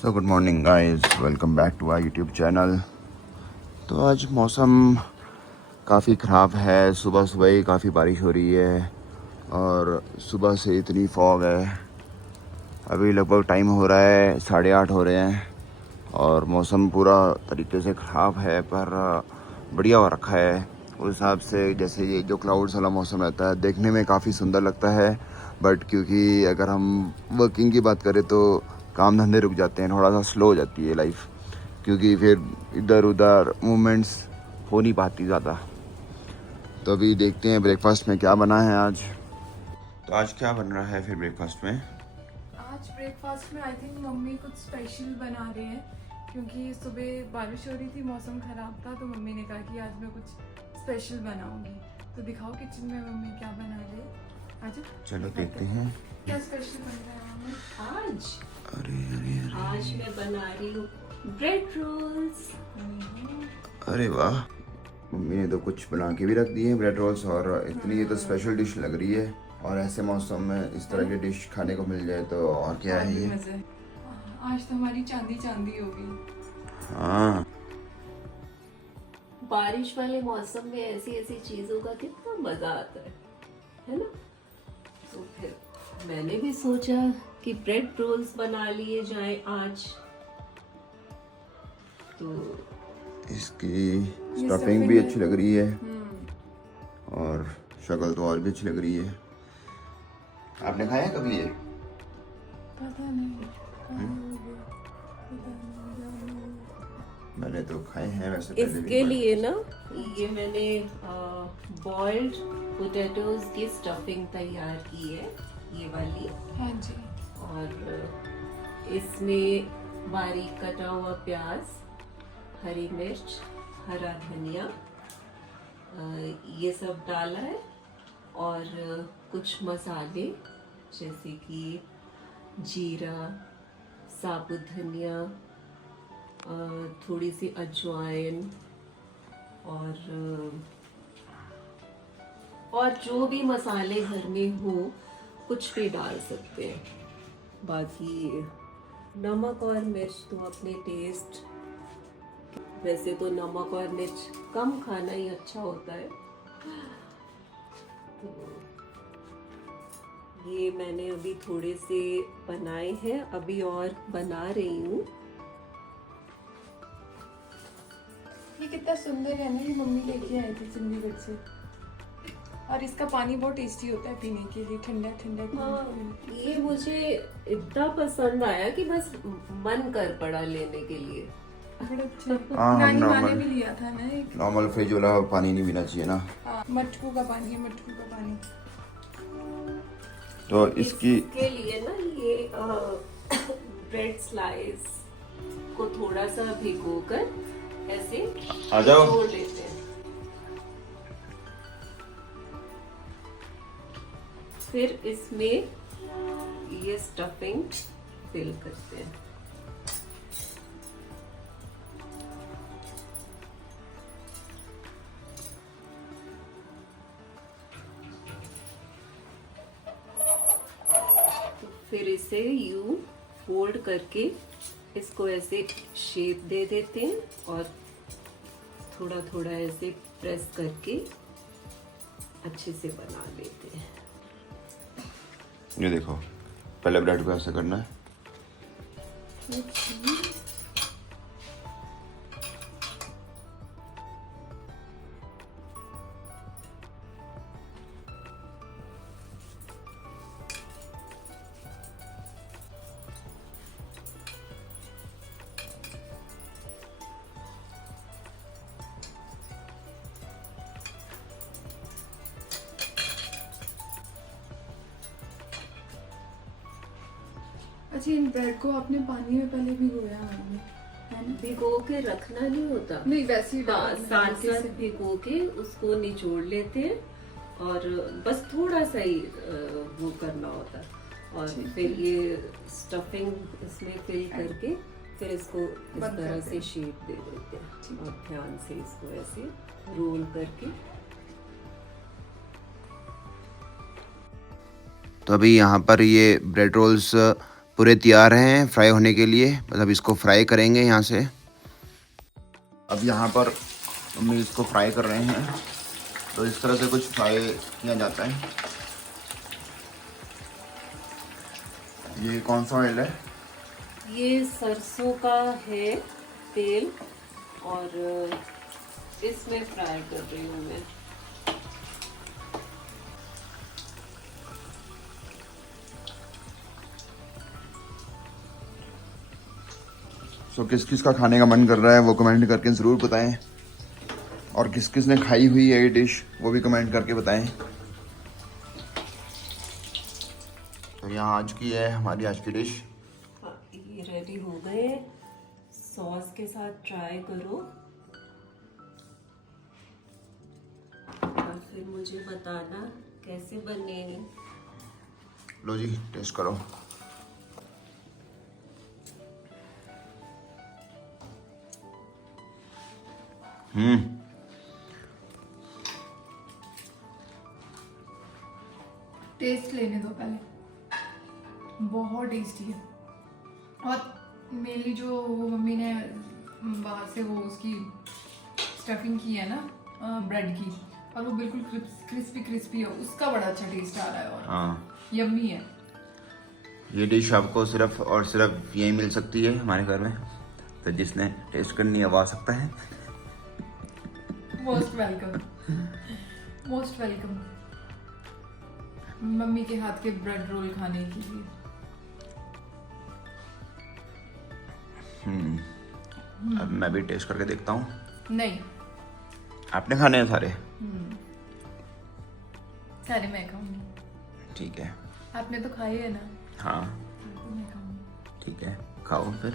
So good morning guys, welcome back to our YouTube channel. तो आज मौसम काफ़ी ख़राब है। सुबह सुबह ही काफ़ी बारिश हो रही है और सुबह से इतनी फॉग है। अभी लगभग टाइम हो रहा है 8:30 हो रहे हैं और मौसम पूरा तरीके से ख़राब है, पर बढ़िया हो रखा है उस हिसाब से। जैसे ये जो क्लाउड्स वाला मौसम रहता है देखने में काफ़ी सुंदर लगता है, बट क्योंकि अगर हम वर्किंग की बात करें तो काम धंधे रुक जाते हैं, थोड़ा सा स्लो हो जाती है लाइफ, क्योंकि फिर इधर उधर मूवमेंट्स हो नहीं पाती ज़्यादा। तो अभी देखते हैं ब्रेकफास्ट में क्या बना है आज। तो आज क्या बन रहा है फिर ब्रेकफास्ट में? आज ब्रेकफास्ट में आई थिंक मम्मी कुछ स्पेशल बना रहे हैं, क्योंकि सुबह बारिश हो रही थी, मौसम ख़राब था, तो मम्मी ने कहा कि आज मैं कुछ स्पेशल बनाऊंगी। तो दिखाओ किचन में मम्मी क्या बना रही है। आज चलो देखते हैं क्या स्पेशल बन रहा है मम्मी आज अरे अरे अरे आज मैं बना रही हूँ ब्रेड रोल्स। अरे वाह, मम्मी ने तो कुछ बना के भी रख दिए हैं ब्रेड रोल्स। और इतनी ये तो स्पेशल डिश लग रही है, और ऐसे मौसम में इस तरह की डिश खाने को मिल जाए तो और क्या है ये। मजे। आज तो हमारी चांदी चांदी होगी। हाँ, बारिश वाले मौसम में ऐसी ऐसी चीजों का कितना मजा आता है ना। तो फिर मैंने भी सोचा कि ब्रेड रोल्स बना लिए जाए आज। तो इसकी स्टफिंग भी अच्छी लग रही है हम्म। और शक्ल तो और भी अच्छी लग रही है। आपने खाया है कभी ये? पता नहीं मैंने तो खाए हैं वैसे पहले भी, इसके but लिए ना ये मैंने बॉइल्ड पोटैटोज की स्टफिंग तैयार की है, ये वाली। हाँ जी। और इसमें बारीक कटा हुआ प्याज, हरी मिर्च, हरा धनिया, ये सब डाला है। और कुछ मसाले जैसे कि जीरा, साबुत धनिया, थोड़ी सी अजवाइन और जो भी मसाले घर में हो कुछ भी डाल सकते हैं। बाकी नमक और मिर्च तो अपने टेस्ट। वैसे तो नमक और मिर्च कम खाना ही अच्छा होता है। तो ये मैंने अभी थोड़े से बनाए हैं, अभी और बना रही हूँ। ये कितना सुंदर है ना, ये मम्मी लेके आई थी चंडीगढ़ से। और इसका पानी बहुत टेस्टी होता है पीने के लिए, ठंडा ठंडा। हाँ, ये मुझे इतना पसंद आया कि बस मन कर पड़ा लेने के लिए। बड़ा अच्छा। हाँ, हम नानी माँ ने normal- भी लिया था ना एक। नॉर्मल फ्रिज वाला पानी नहीं पीना चाहिए ना। हाँ, मटकू का पानी है, मटकू का पानी। तो इसकी इसके लिए ना ये ब्रेड स्लाइस को थोड़ा सा भिगोकर ऐसे आ जाओ। जोड़ लेते हैं। फिर इसमें ये स्टफिंग फिल करते हैं। फिर इसे यूं फोल्ड करके इसको ऐसे शेप दे देते हैं और थोड़ा थोड़ा ऐसे प्रेस करके अच्छे से बना लेते हैं। ये देखो, पहले ब्रेड को ऐसे करना है। अच्छा, इन ब्रेड को आपने पानी में पहले भिगोया है ना? भिगो के रखना नहीं होता। नहीं, वैसे ही हाँ, डालना है साथ हल्के साथ से। भिगो के उसको निचोड़ लेते हैं और बस थोड़ा सा ही वो करना होता है। और फिर ये स्टफिंग इसमें फिल करके फिर इसको इस बंद तरह करते से हैं। शेप दे देते हैं और ध्यान से इसको ऐसे रोल करके। तो अभी यहाँ पर ये ब्रेड रोल्स पूरे तैयार हैं फ्राई होने के लिए, मतलब इसको फ्राई करेंगे यहाँ से। अब यहाँ पर मम्मी इसको फ्राई कर रहे हैं, तो इस तरह से कुछ फ्राई किया जाता है। ये कौन सा ऑयल है? ये सरसों का है तेल, और इसमें फ्राई कर रही हूँ मैं। सो किस किस का खाने का मन कर रहा है वो कमेंट करके ज़रूर बताएं, और किस किस ने खाई हुई है ये डिश वो भी कमेंट करके बताएं। तो यहाँ आज की है हमारी आज की डिश। हाँ, ये रेडी हो गए। सॉस के साथ ट्राई करो और फिर मुझे बताना कैसे बने। लो जी, टेस्ट करो। टेस्ट लेने दो पहले, बहुत टेस्टी है। और मेनली जो वो मम्मी ने बाहर से वो उसकी स्टफिंग की है ना ब्रेड की, और वो बिल्कुल क्रिस्पी क्रिस्पी है, उसका बड़ा अच्छा टेस्ट आ रहा है और हाँ, यम्मी है। ये डिश आपको सिर्फ और सिर्फ यहीं मिल सकती है हमारे घर में, तो जिसने टेस्ट करनी है वो आ सकता है। Most welcome, most welcome mummy के हाथ के ब्रेड रोल खाने के लिए। अब मैं भी टेस्ट करके देखता हूँ। नहीं, आपने खाने हैं सारे? सारे मैं खाऊंगी। ठीक है। आपने तो खाए है ना? हाँ तो मैं खाऊंगी। ठीक है, खाओ फिर।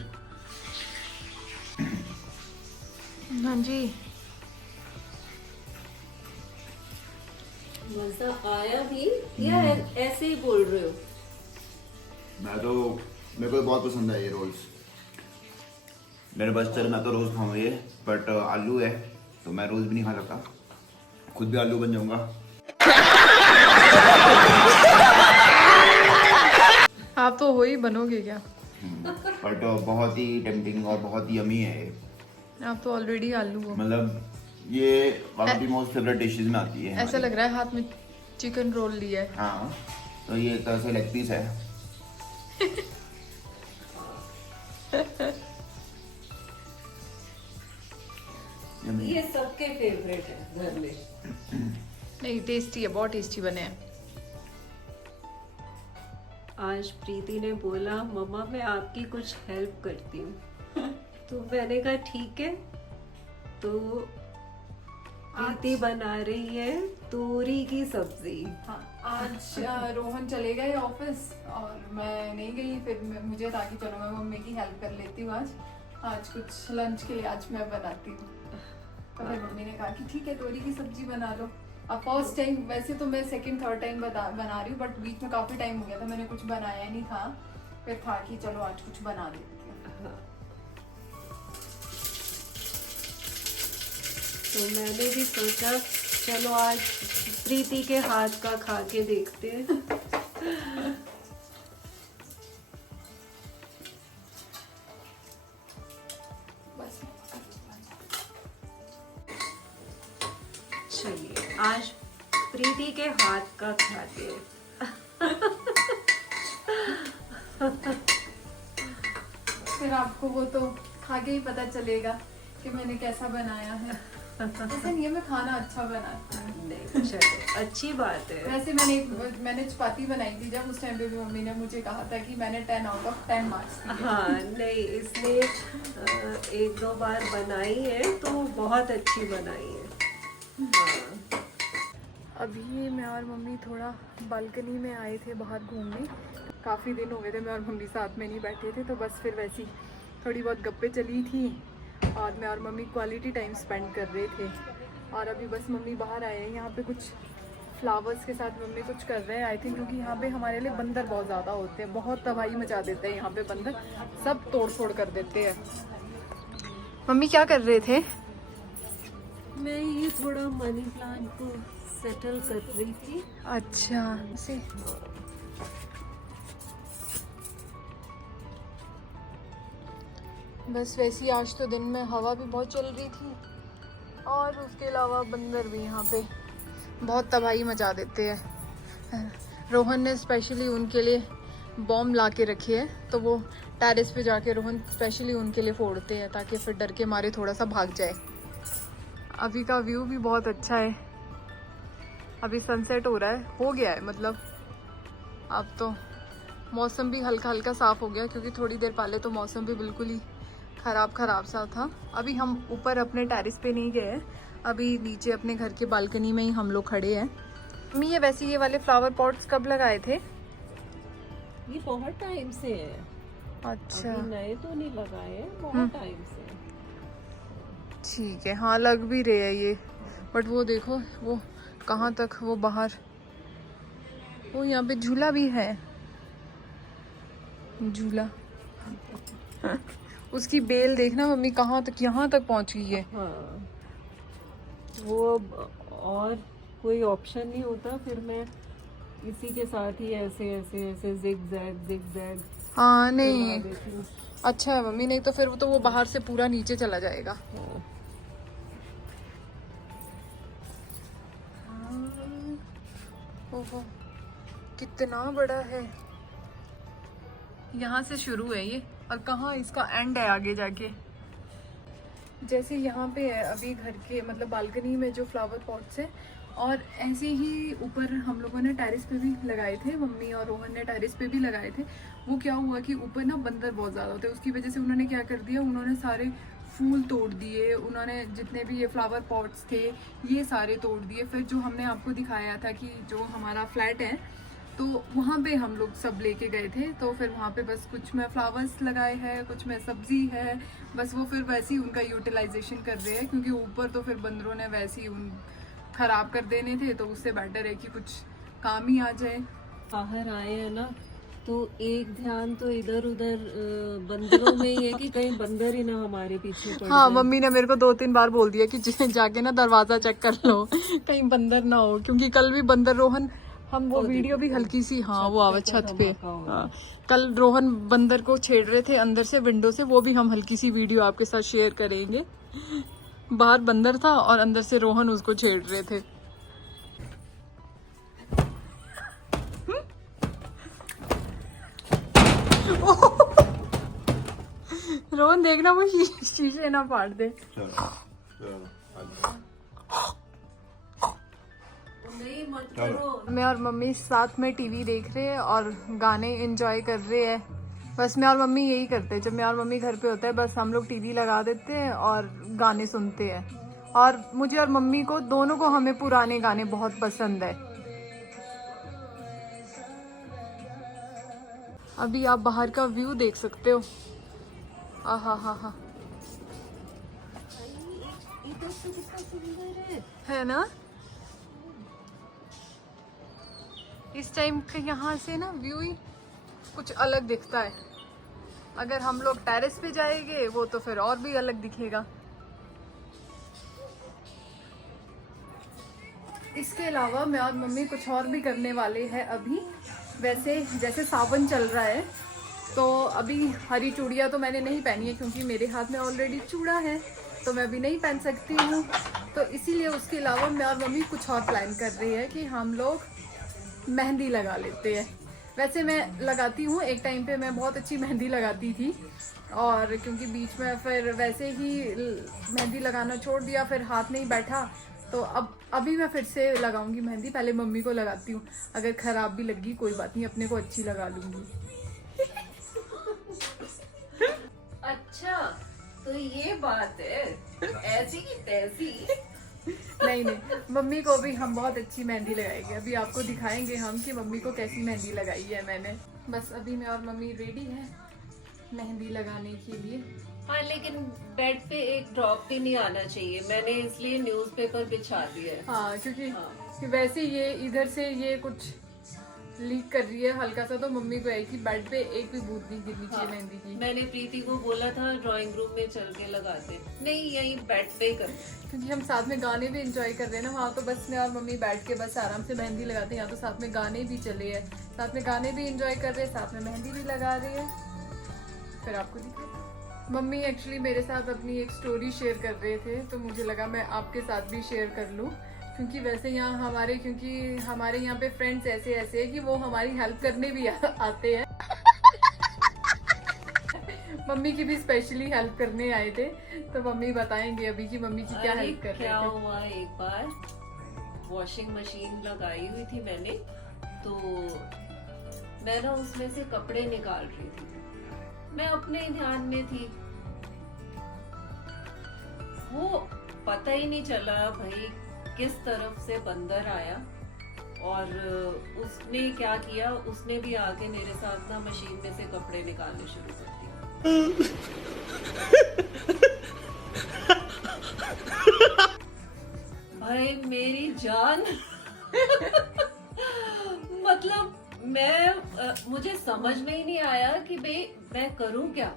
हाँ जी, मजा आया भी या ऐसे ही बोल रहे हो? मेरे को बहुत पसंद है ये रोल्स। मेरे बस चल मैं तो रोज खाऊंगा ये, बट आलू है तो मैं रोज भी नहीं खा सकता, खुद भी आलू बन जाऊंगा। आप तो हो ही बनोगे क्या? बट बहुत ही टेम्पटिंग और बहुत ही यमी है ये। आप तो ऑलरेडी आलू हो। मतलब ये one of the most favourite dishes में आती है ऐसा हमारी। लग रहा है हाथ में चिकन रोल लिया है। हाँ, तो ये एक तरह से लेग पीस है। ये सबके फेवरेट है घर में। नहीं, टेस्टी है, बहुत टेस्टी बने हैं। आज प्रीति ने बोला मम्मा मैं आपकी कुछ हेल्प करती हूँ, तो मैंने कहा ठीक है। तो प्रीति बना रही है तोरी की सब्जी। हाँ, आज रोहन चले गए ऑफिस और मैं नहीं गई, फिर मुझे था कि चलो मैं मम्मी की हेल्प कर लेती हूँ आज कुछ लंच के लिए आज मैं बनाती हूँ। तो फिर मम्मी ने कहा कि ठीक है तोरी की सब्जी बना लो। अब फर्स्ट टाइम, वैसे तो मैं सेकंड थर्ड टाइम बना रही हूँ, बट बीच में काफ़ी टाइम हो गया था, मैंने कुछ बनाया नहीं था, फिर था कि चलो आज कुछ बना देती हूँ। तो मैंने भी सोचा चलो आज प्रीति के हाथ का खा के देखते हैं। बस चलिए आज प्रीति के हाथ का खाते हैं। फिर आपको वो तो खा के ही पता चलेगा कि मैंने कैसा बनाया है। ऐसा नहीं है मैं खाना अच्छा बनाती हूँ। नहीं चलो अच्छी बात है। वैसे मैंने चपाती बनाई थी जब, उस टाइम पे भी मम्मी ने मुझे कहा था कि मैंने 10 आउट ऑफ 10 मार्क्स दिए। हाँ नहीं, इसने एक दो बार बनाई है तो बहुत अच्छी बनाई है। हाँ। अभी मैं और मम्मी थोड़ा बालकनी में आए थे बाहर घूमने। काफ़ी दिन हो गए थे मैं और मम्मी साथ में नहीं बैठे थे, तो बस फिर वैसी थोड़ी बहुत गप्पे चली थी और मैं और मम्मी क्वालिटी टाइम स्पेंड कर रहे थे। और अभी बस मम्मी बाहर आए हैं, यहाँ पे कुछ फ्लावर्स के साथ मम्मी कुछ कर रहे हैं आई थिंक, क्योंकि यहाँ पे हमारे लिए बंदर बहुत ज़्यादा होते हैं, बहुत तबाही मचा देते हैं यहाँ पे बंदर, सब तोड़ फोड़ कर देते हैं। मम्मी क्या कर रहे थे? मैं ये थोड़ा मनी प्लांट को सेटल कर रही थी। अच्छा, से बस वैसे ही आज तो दिन में हवा भी बहुत चल रही थी और उसके अलावा बंदर भी यहाँ पे बहुत तबाही मचा देते हैं। रोहन ने स्पेशली उनके लिए बॉम्ब ला के रखी है, तो वो टेरेस पे जाके रोहन स्पेशली उनके लिए फोड़ते हैं ताकि फिर डर के मारे थोड़ा सा भाग जाए। अभी का व्यू भी बहुत अच्छा है, अभी सनसेट हो रहा है, हो गया है मतलब। अब तो मौसम भी हल्का हल्का साफ हो गया, क्योंकि थोड़ी देर पहले तो मौसम भी बिल्कुल ही खराब सा था। अभी हम ऊपर अपने टेरेस पे नहीं गए हैं, अभी नीचे अपने घर के बालकनी में ही हम लोग खड़े हैं। मम्मी ये वैसे ये वाले फ्लावर पॉट्स कब लगाए थे? ये बहुत टाइम से है। अच्छा, अभी नए तो नहीं लगाए हैं, बहुत टाइम से। ठीक है, हाँ लग भी रहे हैं ये, बट वो देखो वो कहाँ तक, वो बाहर, वो यहाँ पे झूला भी है, झूला। उसकी बेल देखना मम्मी कहाँ तक, यहाँ तक पहुँच गई है। हाँ, वो अब और कोई ऑप्शन नहीं होता, फिर मैं इसी के साथ ही ऐसे ऐसे ऐसे जिग जैग हाँ नहीं देती हूँ। अच्छा है मम्मी, नहीं तो फिर वो तो वो बाहर से पूरा नीचे चला जाएगा। ओहो कितना बड़ा है, यहाँ से शुरू है ये और कहाँ इसका एंड है आगे जाके। जैसे यहाँ पे है अभी घर के मतलब बालकनी में जो फ्लावर पॉट्स है, और ऐसे ही ऊपर हम लोगों ने टेरेस पे भी लगाए थे, मम्मी और रोहन ने टेरेस पे भी लगाए थे। वो क्या हुआ कि ऊपर ना बंदर बहुत ज़्यादा होते हैं, उसकी वजह से उन्होंने क्या कर दिया, उन्होंने सारे फूल तोड़ दिए, उन्होंने जितने भी ये फ्लावर पॉट्स थे ये सारे तोड़ दिए। फिर जो हमने आपको दिखाया था कि जो हमारा फ्लैट है तो वहाँ पे हम लोग सब लेके गए थे, तो फिर वहाँ पे बस कुछ में फ्लावर्स लगाए हैं, कुछ में सब्जी है, बस वो फिर वैसे ही उनका यूटिलाइजेशन कर रहे हैं, क्योंकि ऊपर तो फिर बंदरों ने वैसे ही उन खराब कर देने थे, तो उससे बेटर है कि कुछ काम ही आ जाए। बाहर आए हैं ना, तो एक ध्यान तो इधर उधर बंदरों में ही है कि कहीं बंदर ही ना हमारे पीछे पड़ हाँ जाए। मम्मी ने मेरे को 2-3 बार बोल दिया कि जाके ना दरवाजा चेक कर लो कहीं बंदर ना हो, क्योंकि कल भी बंदर रोहन, हम वो वीडियो भी हल्की सी, हाँ वो आवाज छत पे, हाँ कल रोहन बंदर को छेड़ रहे थे अंदर से विंडो से, वो भी हम हल्की सी वीडियो आपके साथ शेयर करेंगे। बाहर बंदर था और अंदर से रोहन उसको छेड़ रहे थे। रोहन देखना वो शीशे ना फाड़ दे। नहीं मत करो। मैं और मम्मी साथ में टीवी देख रहे हैं और गाने एंजॉय कर रहे हैं। बस मैं और मम्मी यही करते हैं, जब मैं और मम्मी घर पे होता है बस हम लोग टीवी लगा देते हैं और गाने सुनते हैं। और मुझे और मम्मी को दोनों को, हमें पुराने गाने बहुत पसंद है। अभी आप बाहर का व्यू देख सकते हो, आहा हा हा, इधर से कितना सुंदर है ना। इस टाइम के यहाँ से ना व्यू ही कुछ अलग दिखता है। अगर हम लोग टेरेस पे जाएंगे वो तो फिर और भी अलग दिखेगा। इसके अलावा मैं और मम्मी कुछ और भी करने वाले हैं अभी। वैसे जैसे सावन चल रहा है तो अभी हरी चूड़ियाँ तो मैंने नहीं पहनी है, क्योंकि मेरे हाथ में ऑलरेडी चूड़ा है तो मैं अभी नहीं पहन सकती हूँ। तो इसीलिए उसके अलावा मैं और मम्मी कुछ और प्लान कर रही है कि हम लोग मेहंदी लगा लेते हैं। वैसे मैं लगाती हूँ, एक टाइम पे मैं बहुत अच्छी मेहंदी लगाती थी, और क्योंकि बीच में फिर वैसे ही मेहंदी लगाना छोड़ दिया, फिर हाथ नहीं बैठा, तो अब अभी मैं फिर से लगाऊंगी मेहंदी। पहले मम्मी को लगाती हूँ, अगर खराब भी लगी कोई बात नहीं, अपने को अच्छी लगा लूंगी। अच्छा तो ये बात है, ऐसी की तैसी। नहीं मम्मी को भी हम बहुत अच्छी मेहंदी लगाएंगे। अभी आपको दिखाएंगे हम कि मम्मी को कैसी मेहंदी लगाई है मैंने। बस अभी मैं और मम्मी रेडी है मेहंदी लगाने के लिए। हाँ लेकिन बेड पे एक ड्रॉप भी नहीं आना चाहिए, मैंने इसलिए न्यूज़पेपर बिछा दिया है। हाँ क्योंकि वैसे ये इधर से ये कुछ लीक कर रही है हल्का सा, तो मम्मी को है कि बेड पे एक भी बूंद नहीं गिरनी चाहिए मेहंदी की। मैंने प्रीति को बोला था ड्राइंग रूम में चल के लगाते, नहीं यहीं बेड पे ही करते, क्योंकि हम साथ में गाने भी एंजॉय कर रहे हैं ना वहाँ, तो बस मैं और मम्मी बैठ के बस आराम से मेहंदी लगाते हैं। यहाँ तो साथ में गाने भी चले हैं, साथ में गाने भी एंजॉय कर रहे हैं, साथ में मेहंदी भी लगा रहे हैं। फिर आपको दिखाते हैं। मम्मी एक्चुअली मेरे साथ अपनी एक स्टोरी शेयर कर रहे थे, तो मुझे लगा मैं आपके साथ भी शेयर कर लूँ, क्योंकि वैसे यहाँ हमारे यहाँ पे फ्रेंड्स ऐसे ऐसे हैं कि वो हमारी हेल्प करने भी आते हैं। मम्मी की भी स्पेशली हेल्प करने आए थे, तो मम्मी बताएंगे अभी कि मम्मी की क्या हेल्प कर रहे थे। क्या हुआ, एक बार वॉशिंग मशीन लगाई हुई थी मैंने, तो मैं ना उसमें से कपड़े निकाल रही थी, मैं अपने ध्यान में थी, वो पता ही नहीं चला भाई किस तरफ से बंदर आया, और उसने क्या किया, उसने भी आके मेरे साथ ना मशीन में से कपड़े निकालने शुरू कर दिए। भाई मेरी जान मतलब मुझे समझ में ही नहीं आया कि भाई मैं करूं क्या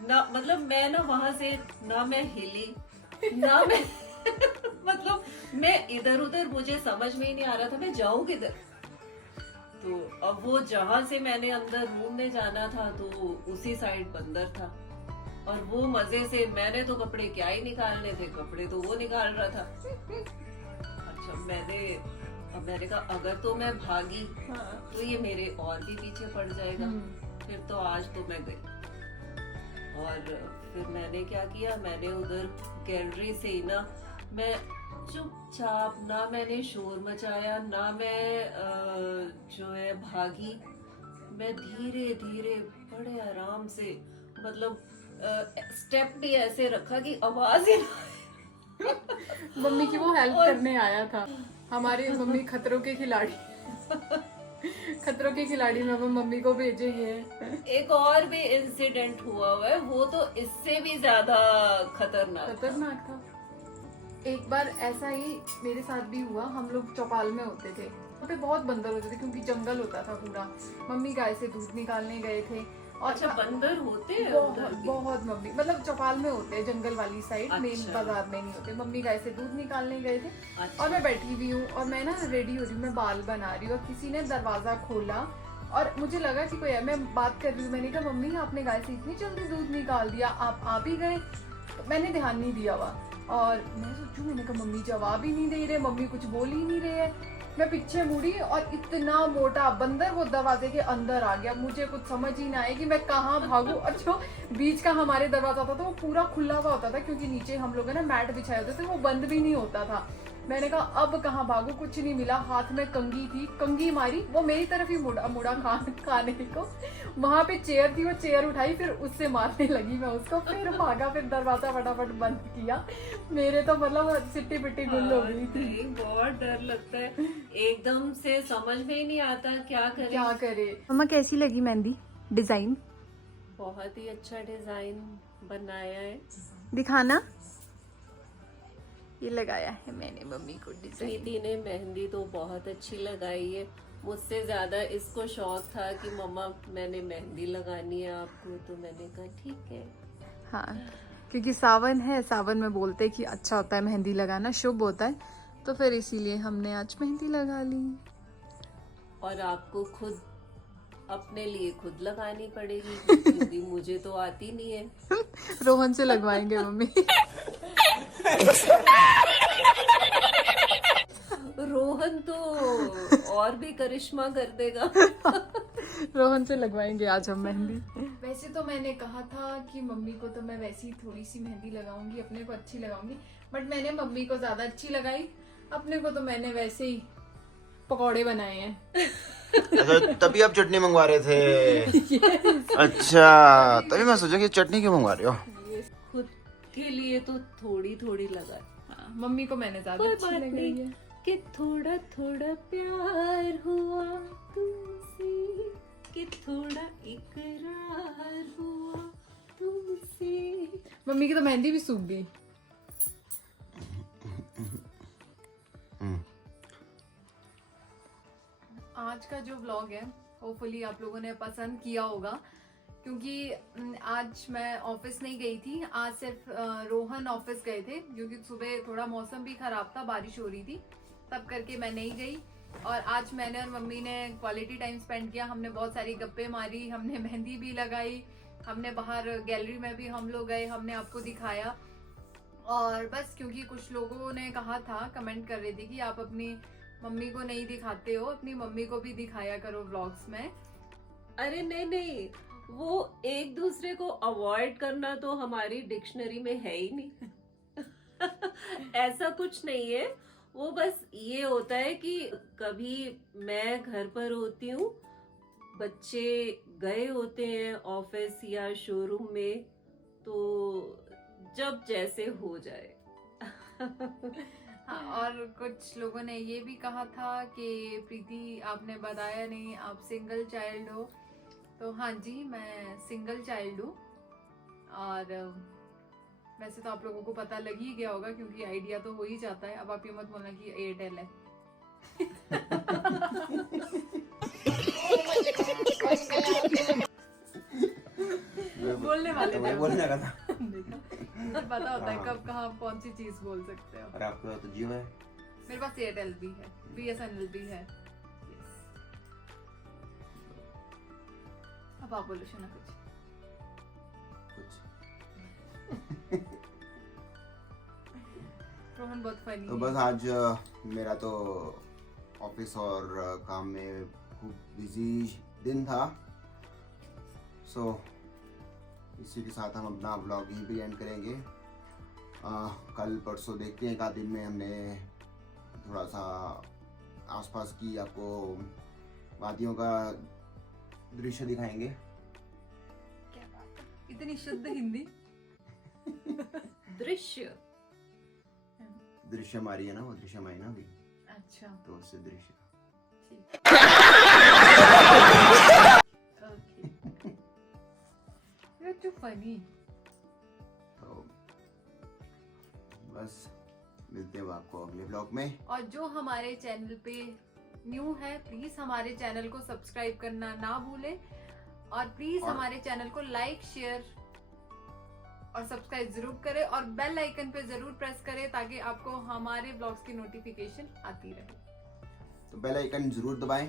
ना, मतलब मैं ना वहां से ना मैं हिली ना मैं मतलब मैं इधर उधर, मुझे समझ में ही नहीं आ रहा था मैं जाऊं किधर। तो अब वो जहां से मैंने अंदर रूम में जाना था तो उसी साइड बंदर था, और वो मजे से मैंने तो कपड़े क्या ही निकालने थे, कपड़े तो वो निकाल रहा था। अच्छा मैंने कहा अगर तो मैं भागी तो ये मेरे और भी पीछे पड़ जाएगा, फिर तो आज तो मैं गई। और फिर मैंने क्या किया, मैंने उधर गैलरी से ही ना मैं चुपचाप, ना मैंने शोर मचाया ना मैं जो है भागी, मैं धीरे धीरे बड़े आराम से, मतलब स्टेप भी ऐसे रखा कि आवाज ही मम्मी की वो हेल्प करने आया था। हमारी मम्मी खतरों के खिलाड़ी खतरों के खिलाड़ी में वो मम्मी को भेजे हैं। एक और भी इंसिडेंट हुआ है, वो तो इससे भी ज्यादा खतरनाक था। एक बार ऐसा ही मेरे साथ भी हुआ। हम लोग चौपाल में होते थे, वहाँ पे बहुत बंदर होते थे क्योंकि जंगल होता था पूरा। मम्मी गाय से दूध निकालने गए थे और अच्छा बंदर होते हैं बहुत मम्मी मतलब चौपाल में होते हैं, जंगल वाली साइड, मेन बाजार में नहीं होते। मम्मी गाय से दूध निकालने गए थे। अच्छा। और मैं बैठी हुई हूँ और मैं ना रेडी हो रही हूँ, मैं बाल बना रही हूँ और किसी ने दरवाजा खोला और मुझे लगा कि कोई है। मैं बात कर रही हूँ, मैंने कहा मम्मी आपने गाय से इतनी जल्दी दूध निकाल दिया, आप ही गए? मैंने ध्यान नहीं दिया हुआ और मैं सोचूं, मैंने कहा मम्मी जवाब ही नहीं दे रहे, मम्मी कुछ बोल ही नहीं रहे है। मैं पीछे मुड़ी और इतना मोटा बंदर वो दरवाजे के अंदर आ गया। मुझे कुछ समझ ही ना आए कि मैं कहाँ भागूं। और जो बीच का हमारे दरवाजा था वो पूरा खुला हुआ होता था, क्योंकि नीचे हम लोग ना मैट बिछाए होते थे, वो बंद भी नहीं होता था। मैंने कहा अब कहाँ भागू, कुछ नहीं मिला। हाथ में कंगी थी, कंगी मारी, वो मेरी तरफ ही मुड़ा खाने को। वहां पे चेयर थी, वो चेयर उठाई, फिर उससे मारने लगी मैं उसको। फिर भागा, फिर दरवाजा फटाफट बंद किया। मेरे तो मतलब सिट्टी पिट्टी गुल हो गई थी। बहुत डर लगता है, एकदम से समझ में ही नहीं आता क्या करे। मम्मा कैसी लगी मेहंदी डिजाइन? बहुत ही अच्छा डिजाइन बनाया है। दिखाना। ये लगाया है मैंने मम्मी को डिजाइन। दीदी ने मेहंदी तो बहुत अच्छी लगाई है, मुझसे ज्यादा इसको शौक था कि मम्मा मैंने मेहंदी लगानी है आपको, तो मैंने कहा ठीक है। हाँ, क्योंकि सावन है, सावन में बोलते हैं कि अच्छा होता है मेहंदी लगाना, शुभ होता है, तो फिर इसीलिए हमने आज मेहंदी लगा ली। और आपको खुद अपने लिए खुद लगानी पड़ेगी क्योंकि मुझे तो आती नहीं है। रोहन से लगवाएंगे मम्मी। रोहन तो और भी करिश्मा कर देगा। रोहन से लगवाएंगे आज हम मेहंदी। वैसे तो मैंने कहा था कि मम्मी को तो मैं वैसी थोड़ी सी मेहंदी लगाऊंगी, अपने को अच्छी लगाऊंगी, बट मैंने मम्मी को ज्यादा अच्छी लगाई। अपने को तो मैंने वैसे ही पकौड़े बनाए हैं। अच्छा, तभी आप चटनी मंगवा रहे थे? अच्छा, तभी मैं सोचा कि चटनी क्यों मंगवा रहे हो? खुद के लिए तो थोड़ी थोड़ी लगा। हाँ, मम्मी को मैंने ज्यादा अच्छी लगाई है। कि थोड़ा थोड़ा प्यार हुआ तुमसे, कि थोड़ा इकरार हुआ तुमसे। मम्मी की तो मेहंदी भी सूख गई। आज का जो व्लॉग है होपफुली आप लोगों ने पसंद किया होगा, क्योंकि आज मैं ऑफिस नहीं गई थी। आज सिर्फ रोहन ऑफिस गए थे, क्योंकि सुबह थोड़ा मौसम भी खराब था, बारिश हो रही थी, तब करके मैं नहीं गई। और आज मैंने और मम्मी ने क्वालिटी टाइम स्पेंड किया। हमने बहुत सारी गप्पे मारी, हमने मेहंदी भी लगाई, हमने बाहर गैलरी में भी हम लोग गए, हमने आपको दिखाया। और बस क्योंकि कुछ लोगों ने कहा था, कमेंट कर रहे थे कि आप अपनी मम्मी को नहीं दिखाते हो, अपनी मम्मी को भी दिखाया करो व्लॉग्स में। अरे नहीं नहीं, वो एक दूसरे को अवॉइड करना तो हमारी डिक्शनरी में है ही नहीं। ऐसा कुछ नहीं है, वो बस ये होता है कि कभी मैं घर पर होती हूँ, बच्चे गए होते हैं ऑफिस या शोरूम में, तो जब जैसे हो जाए। हाँ, और कुछ लोगों ने ये भी कहा था कि प्रीति आपने बताया नहीं आप सिंगल चाइल्ड हो। तो हाँ जी, मैं सिंगल चाइल्ड हूँ। और वैसे तो आप लोगों को पता लग ही गया होगा क्योंकि आइडिया तो हो ही जाता है। अब आप ये मत बोलना कि एयरटेल है। बोलने वाले थे, बोलने लगा था। देखा, पता होता है कब कहाँ कौन सी चीज बोल सकते हो। और आपका तो जियो है? मेरे पास एयरटेल भी है, BSNL भी है। अब आप बोलो शोना कुछ। रोहन बहुत फनी तो बस आज मेरा तो ऑफिस और काम में खूब बिजी दिन था। सो इसी के साथ हम अपना ब्लॉग यहीं पे एंड करेंगे। कल परसों देखते हैं, एक आध दिन में हमने थोड़ा सा आसपास की आपको वादियों का दृश्य दिखाएंगे। क्या बात है, इतनी शुद्ध हिंदी। दृश्य दृश्यम आ रही है ना, वो दृश्यम आई ना अभी, अच्छा तो उससे दृश्य। ठीक। Okay, you are too funny. तो बस मिलते हैं आपको अगले ब्लॉग में। और जो हमारे चैनल पे न्यू है, प्लीज हमारे चैनल को सब्सक्राइब करना ना भूलें। और प्लीज हमारे चैनल को लाइक, शेयर और सब्सक्राइब जरूर करें और बेल आइकन पे जरूर प्रेस करें ताकि आपको हमारे ब्लॉग्स की नोटिफिकेशन आती रहे। तो बेल आइकन जरूर दबाएं।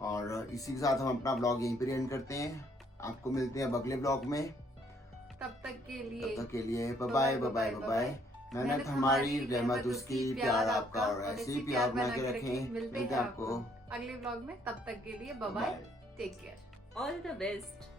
और इसी के साथ हम अपना ब्लॉग यहीं पर एंड करते हैं। आपको मिलते हैं अब अगले ब्लॉग में। तब तक के लिए बाय बाय बाय बाय। मेहनत हमारी, रहमत उसकी, प्यार आपका, और ऐसे ही प्यार बना के रखें। मिलते हैं आपको अगले ब्लॉग में। तब तक के लिए bye bye, take care, all the best.